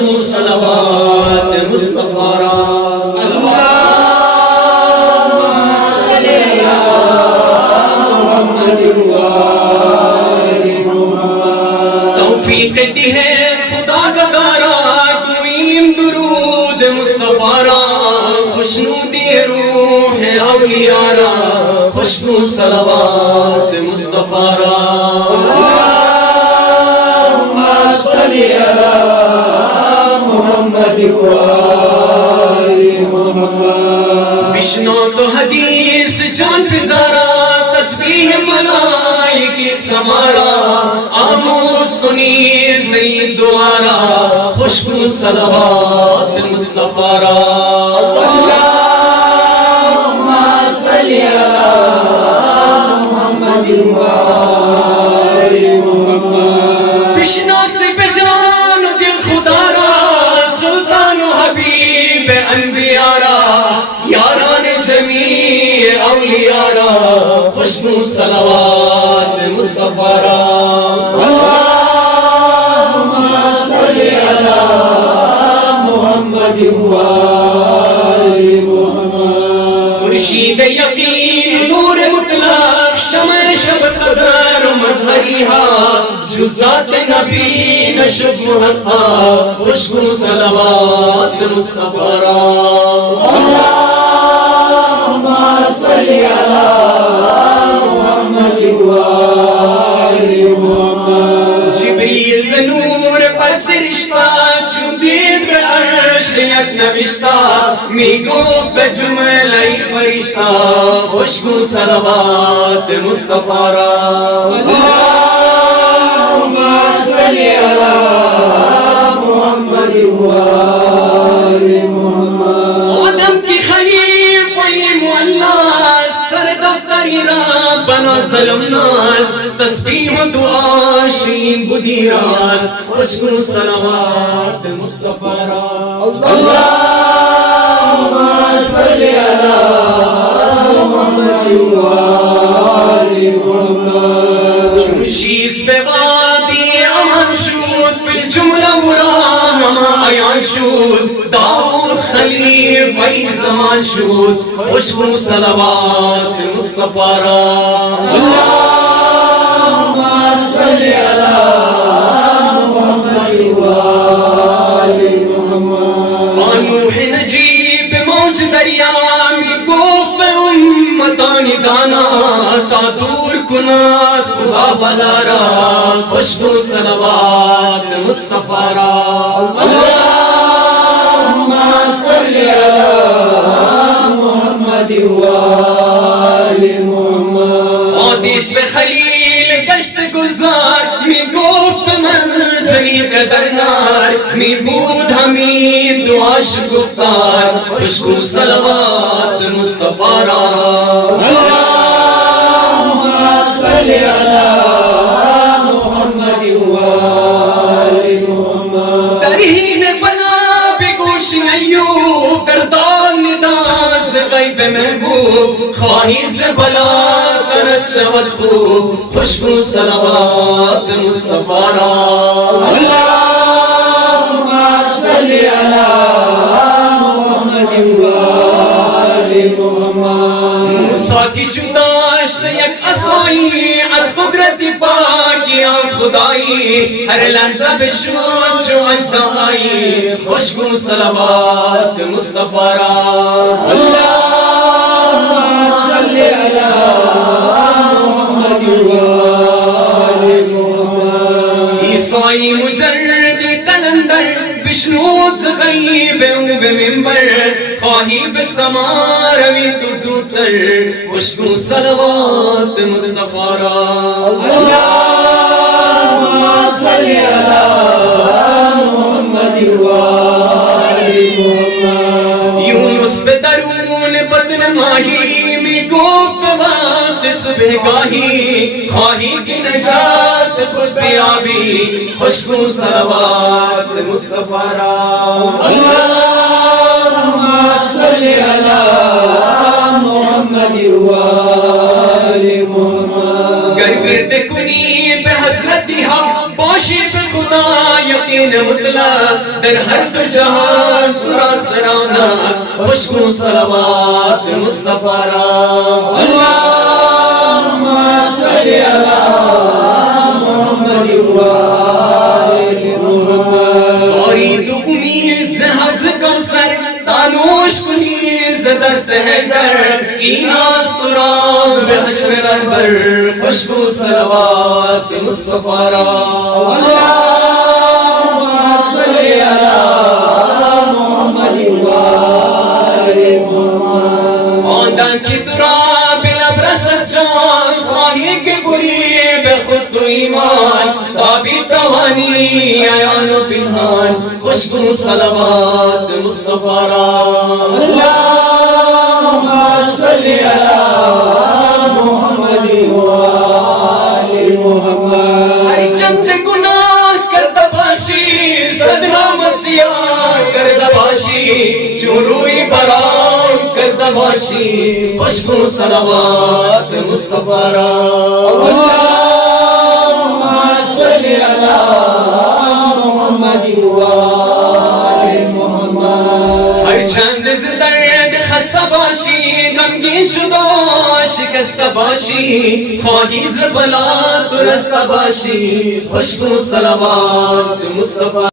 خوشبو صلوات مصطفیٰ را توفیق دی ہے خدا گدارا کوئیم درود مصطفیٰ را خوشنودی روح اولیاء را خوشبو صلوات مصطفیٰ را اللہم صلی علی محمد وآل محمد بشنو تو حدیث جان فزارا تسبیح ملائکی سمارا آموز کنی زید دوارا خوشبو صلوات مصطفیٰ را اللہم صلی علی محمد وآل محمد بشنو سے بجان دل خدا را سلطان و حبیب انبیاء را یاران جمیع اولیاء را خوشبو صلوات مصطفیٰ را اللہم صلی علی محمد وآل محمد خورشید یقین نور مطلق شمع شب قدر مظہریہا جو ذات نبی نشب محقق خوشبو صلوات مصطفیٰ را اللہم صلی علی محمد وآل محمد جبریل زنور پر سرشتہ جو دید بے عرش یک نوشتہ می گفت بے جملہ فرشتہ خوشبو صلوات مصطفیٰ را اللہم صلی علی محمد وآل محمد آدم کی خلیفہ مؤنث سر دفتری رب بنا ظلم ناس تسبیح و دعا شین بدی راست خوشبو صلوات مصطفیٰ را اللہم صلی علی محمد وآل محمد چونشیز پہ وادی امان شود فی الجملہ ورام اما ایان شود داؤد خلیفہ زمان شود خوشبو صلوات مصطفیٰ را اللہم صلی علی محمد وآل محمد نوح نجیب موج دریا می گفت به امتانی دانا تا دور کنات خدا بلا را خوشبو صلوات مصطفیٰ را اللہم صلی علی محمد وآل محمد آتش به خلیل گشت گلزار می گفت به مرجنی قدر نار می بود همین دعاش گفتار خوشبو صلوات مصطفیٰ را اللہم صلی علی محمد وآل محمد درہین بنا بگوش ایوب دردان نداز غیب محبوب خواہی سے بلا کنت شود خوب خوشبو صلوات مصطفیٰ را اللہم صلی علی محمد وآل محمد موسیٰ کی چوداشت یک عصایی از قدرت پاکی آن خدایی ہر لحظہ بشود جو اجدائی خوشبو صلوات مصطفیٰ را اللہم صلی علی محمد وآل محمد عیسائی مجردی قلندر بشنود غیب او به منبر خواهی به سما روی تو زودتر خوشبو صلوات مصطفیٰ را اللہم صلی علی محمد وآل محمد یونس به درون بطن ماہی می گفت به وقت صبح گاہی خواهی کی نجات خود بیابی خوشبو صلوات مصطفیٰ را اللہم صلی علی محمد وآل محمد گر گرد کنی به حضرت حق با خاموشی پہ خدا یقین مطلق در ہر دو جہان تو راست رانا خوشبو صلوات مصطفیٰ را اللہم صلی علی محمد وآل محمد داری تو امید سے حفظ کوثر تانوش کنی دست حیدر ایناز قرآن بے حجر اکبر خوشبو صلوات مصطفیٰ را اللہم صلی علی محمد وآل محمد آندن کی ترا بلب رسد جان خواہی کے بری بے خود تو ایمان تابی توانی ایان و پنہان خوشبو صلوات مصطفیٰ را اللہم صلی علی محمد وآل محمد ہر چند گناہ کردہ باشی صدنا مسیح کردہ باشی چوروئی برام کردہ باشی خوشبو صلوات مصطفیٰ را اللہم صلی علی محمد وآل محمد ہر چند درد خستہ باشی غمگین شدہ شکستہ باشی خواہی ز بلا تو رستہ باشی خوشبو صلوات مصطفیٰ